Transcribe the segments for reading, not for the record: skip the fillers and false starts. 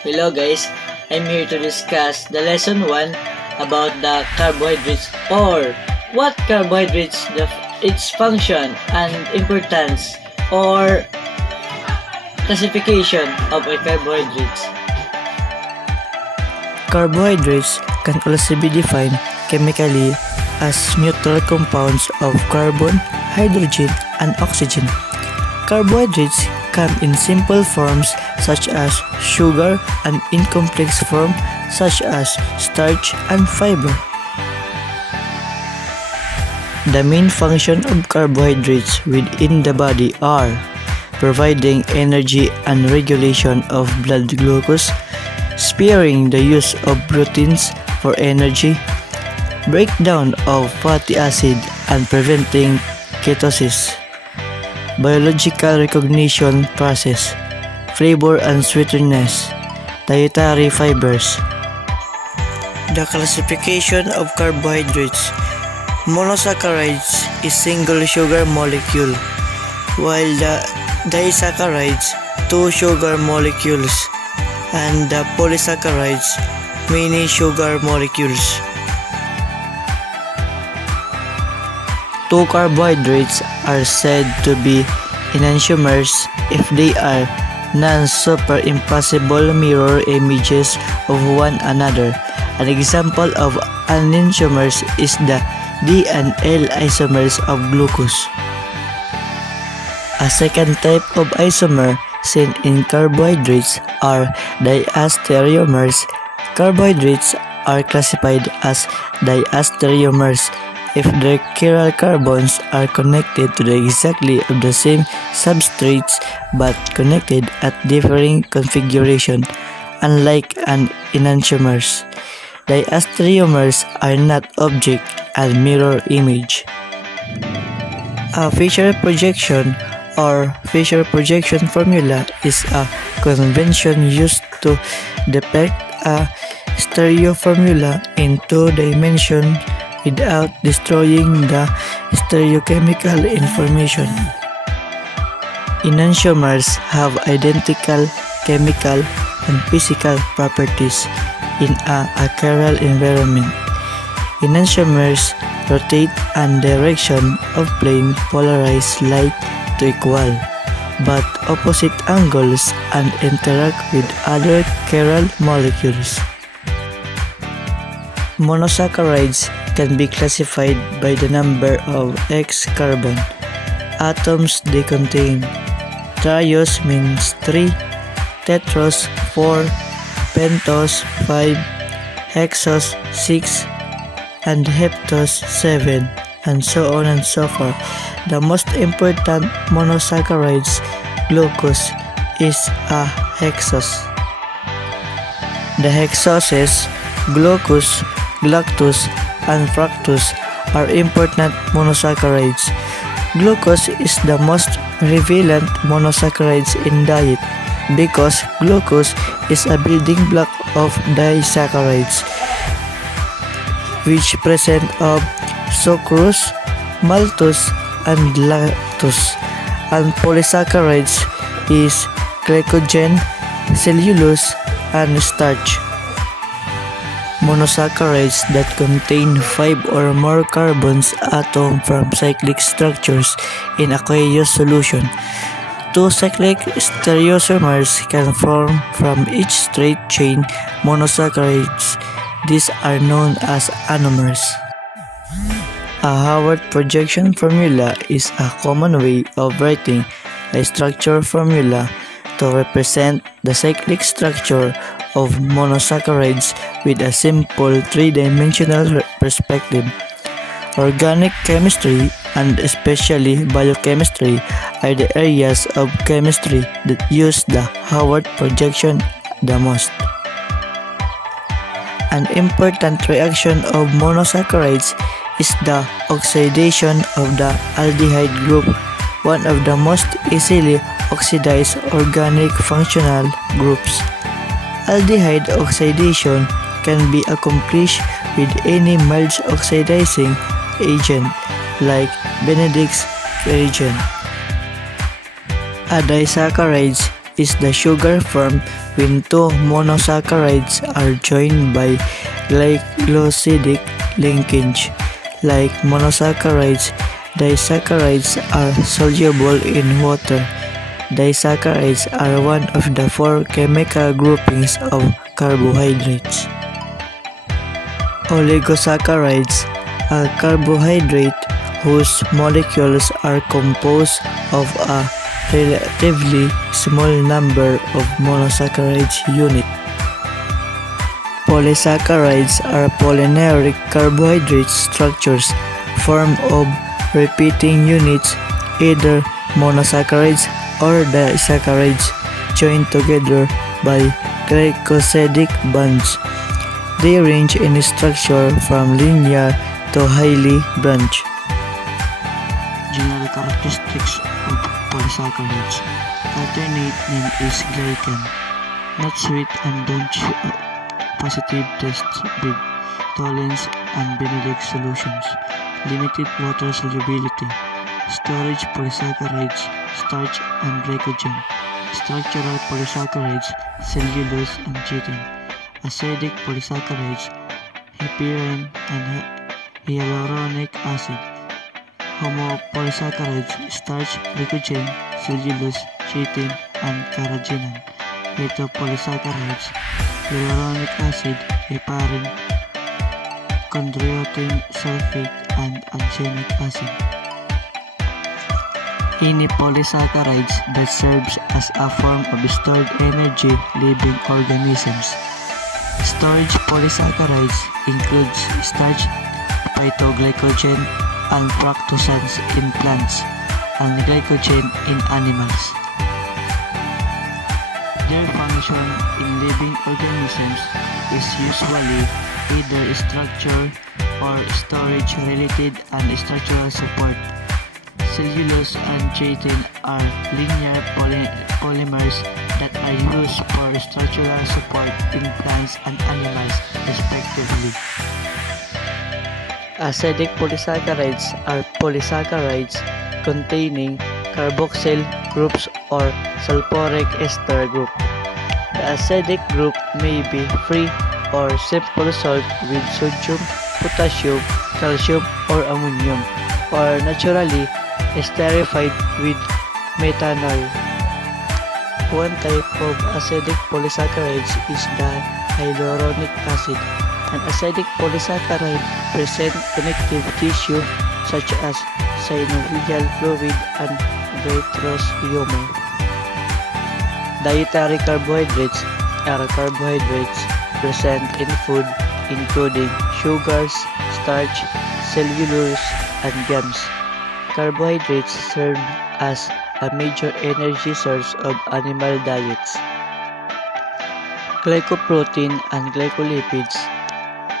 Hello guys, I'm here to discuss the lesson 1 about the carbohydrates or what carbohydrates, its function and importance or classification of a carbohydrates. Carbohydrates can also be defined chemically as neutral compounds of carbon, hydrogen, and oxygen. Carbohydrates come in simple forms such as sugar and in complex form such as starch and fiber. The main function of carbohydrates within the body are providing energy and regulation of blood glucose, sparing the use of proteins for energy, breakdown of fatty acid, and preventing ketosis. Biological recognition process, flavor and sweetness, dietary fibers. The classification of carbohydrates. Monosaccharides is single sugar molecule, while the disaccharides two sugar molecules, and the polysaccharides many sugar molecules. Two carbohydrates are said to be enantiomers if they are non-superimposable mirror images of one another. An example of enantiomers is the D and L isomers of glucose. A second type of isomer seen in carbohydrates are diastereomers. Carbohydrates are classified as diastereomers if their chiral carbons are connected to the exactly of the same substrates but connected at differing configuration, unlike an enantiomers. Diastereomers are not object and mirror image. A Fisher projection or Fisher projection formula is a convention used to depict a stereo formula in two dimensions without destroying the stereochemical information. Enantiomers have identical chemical and physical properties in a chiral environment. Enantiomers rotate and direction of plane polarized light to equal, but opposite angles and interact with other chiral molecules. Monosaccharides can be classified by the number of X carbon atoms they contain. Triose means 3, tetrose 4, pentose 5, hexose 6, and heptose 7, and so on and so forth. The most important monosaccharides, glucose, is a hexose. The hexoses, glucose, galactose, and fructose are important monosaccharides. Glucose is the most prevalent monosaccharides in diet because glucose is a building block of disaccharides, which present of sucrose, maltose, and lactose, and polysaccharides is glycogen, cellulose, and starch. Monosaccharides that contain 5 or more carbons atom from cyclic structures in aqueous solution. Two cyclic stereoisomers can form from each straight chain monosaccharides. These are known as anomers. A Howard projection formula is a common way of writing a structure formula to represent the cyclic structure of monosaccharides with a simple three-dimensional perspective. Organic chemistry and especially biochemistry are the areas of chemistry that use the Howard projection the most. An important reaction of monosaccharides is the oxidation of the aldehyde group, one of the most easily oxidized organic functional groups. Aldehyde oxidation can be accomplished with any mild oxidizing agent like Benedict's reagent. A disaccharide is the sugar formed when two monosaccharides are joined by glycosidic linkage. Like monosaccharides, disaccharides are soluble in water. Disaccharides are one of the four chemical groupings of carbohydrates. Oligosaccharides, a carbohydrate whose molecules are composed of a relatively small number of monosaccharides units. Polysaccharides are polymeric carbohydrate structures formed of repeating units, either monosaccharides or disaccharides, joined together by glycosidic bonds. They range in structure from linear to highly branched. General characteristics of polysaccharides. Alternate name is glycan. Not sweet and don't show positive tests with tolerance and Benedict solutions. Limited water solubility. Storage polysaccharides, starch and glycogen. Structural polysaccharides, cellulose and chitin. Acidic polysaccharides, heparin and hyaluronic acid. Homopolysaccharides, starch, glycogen, cellulose, chitin, and carrageenan. Heteropolysaccharides, hyaluronic acid, heparin, chondroitin sulfate, and arsenic acid. Any polysaccharides that serves as a form of stored energy living organisms. Storage polysaccharides includes starch, phytoglycogen, and fructosans in plants, and glycogen in animals. Their function in living organisms is usually either structure or storage related and structural support. Cellulose and chitin are linear polymers that are used for structural support in plants and animals, respectively. Acidic polysaccharides are polysaccharides containing carboxyl groups or sulfuric ester group. The acidic group may be free or simple salt with sodium, potassium, calcium, or ammonium, or naturally esterified with methanol. One type of acidic polysaccharides is the hyaluronic acid. An acidic polysaccharide presents connective tissue such as synovial fluid and vitreous humor. Dietary carbohydrates are carbohydrates present in food including sugars, starch, cellulose, and gums. Carbohydrates serve as a major energy source of animal diets. Glycoprotein and glycolipids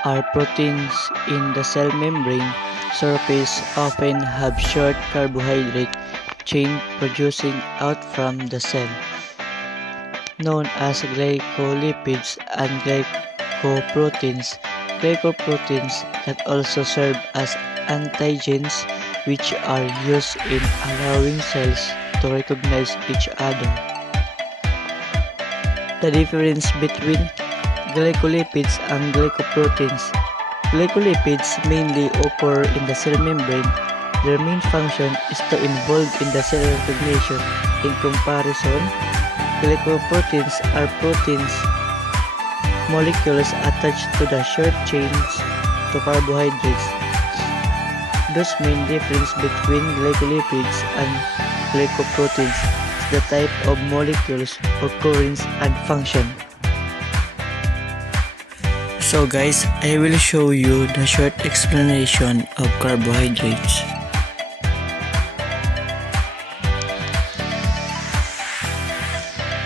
are proteins in the cell membrane surface often have short carbohydrate chain producing out from the cell, known as glycolipids and glycoproteins. Glycoproteins can also serve as antigens, which are used in allowing cells to recognize each other. The difference between glycolipids and glycoproteins. Glycolipids mainly occur in the cell membrane. Their main function is to involve in the cell recognition. In comparison, glycoproteins are proteins molecules attached to the short chains to carbohydrates. Those main difference between glycolipids and glycoproteins is the type of molecules, occurrence, and function. So guys, I will show you the short explanation of carbohydrates.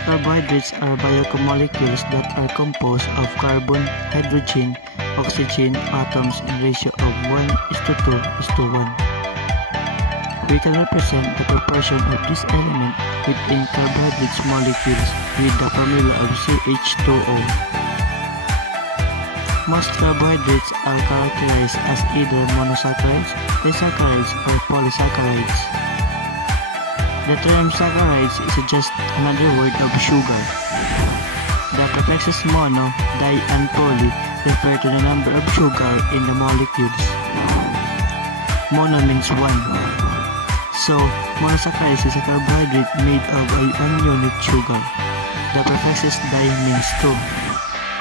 Carbohydrates are biomolecules that are composed of carbon, hydrogen, oxygen atoms in ratio of 1:2:1. We can represent the proportion of this element within carbohydrates molecules with the formula of CH2O. Most carbohydrates are characterized as either monosaccharides, disaccharides, or polysaccharides. The term saccharides is just another word of sugar. The prefixes mono, di, and poly refer to the number of sugar in the molecules. Mono means one. So, monosaccharides is a carbohydrate made of one unit sugar. The prefixes di means two.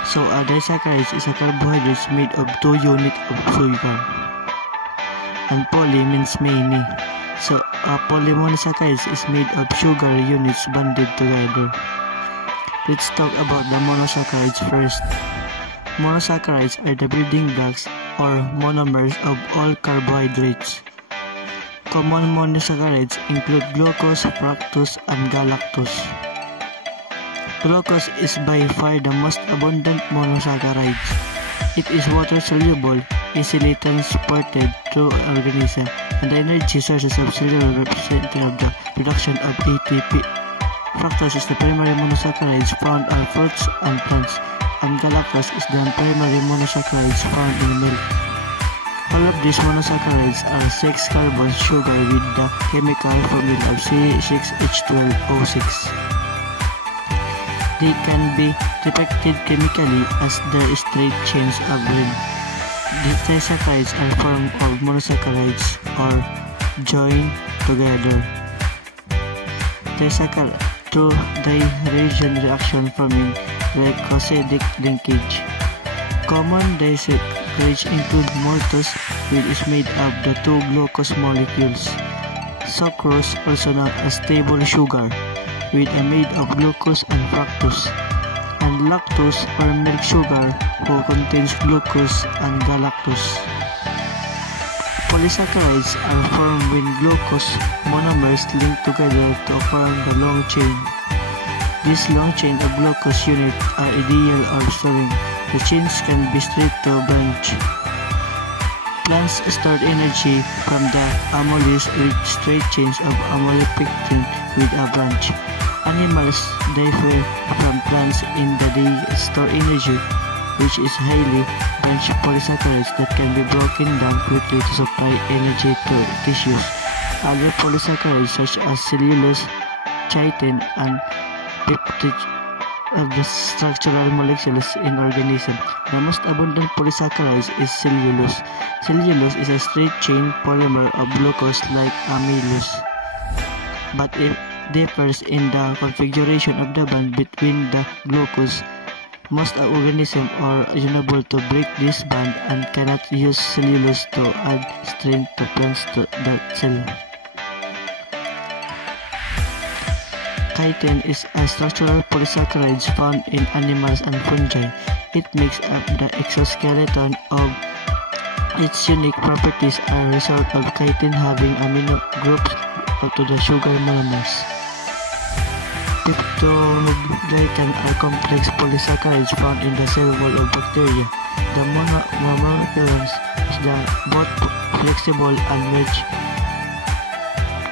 So, a disaccharide is a carbohydrate made of 2 units of sugar. And poly means many. So, a polymonosaccharide is made of sugar units bonded together. Let's talk about the monosaccharides first. Monosaccharides are the building blocks or monomers of all carbohydrates. Common monosaccharides include glucose, fructose, and galactose. Glucose is by far the most abundant monosaccharide. It is water-soluble, easily transported through the organism, and the energy sources of cellular representative of the production of ATP. Fructose is the primary monosaccharide found on fruits and plants, and galactose is the primary monosaccharide found in milk. All of these monosaccharides are 6-carbon sugar with the chemical formula of C6H12O6. They can be depicted chemically as their straight chains of ring. The disaccharides are formed of monosaccharides or joined together. Through direation reaction forming glycosidic linkage. Common disaccharides include maltose, which is made of the 2 glucose molecules. Sucrose, also known as table sugar, which are made of glucose and fructose. And lactose or milk sugar, who contains glucose and galactose. Polysaccharides are formed when glucose monomers link together to form the long chain. This long chain of glucose units are ideal for storing. The chains can be straight to branch. Plants store energy from the amylase with straight chains of amylopectin with a branch. Animals differ from plants in that they store energy, which is highly branched polysaccharides that can be broken down quickly to supply energy to tissues. Other polysaccharides such as cellulose, chitin, and peptide are the structural molecules in organisms. The most abundant polysaccharide is cellulose. Cellulose is a straight-chain polymer of glucose like amylose, but it differs in the configuration of the bond between the glucose. Most organisms are unable to break this bond and cannot use cellulose to add strength to plants to the cell. Chitin is a structural polysaccharide found in animals and fungi. It makes up the exoskeleton of its unique properties are a result of chitin having amino groups to the sugar monomers. Peptidoglycan are complex polysaccharides found in the cell wall of bacteria. The monomerase is the both flexible and merged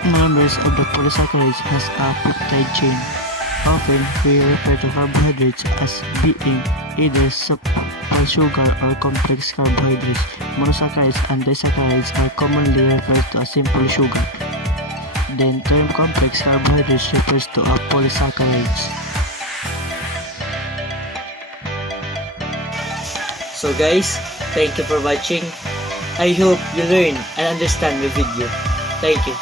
monomers of the polysaccharides has a peptide chain. Often, we refer to carbohydrates as being either simple sugar or complex carbohydrates. Monosaccharides and disaccharides are commonly referred to as simple sugar. The term complex carbohydrates refers to a polysaccharides. So guys, thank you for watching. I hope you learn and understand the video. Thank you.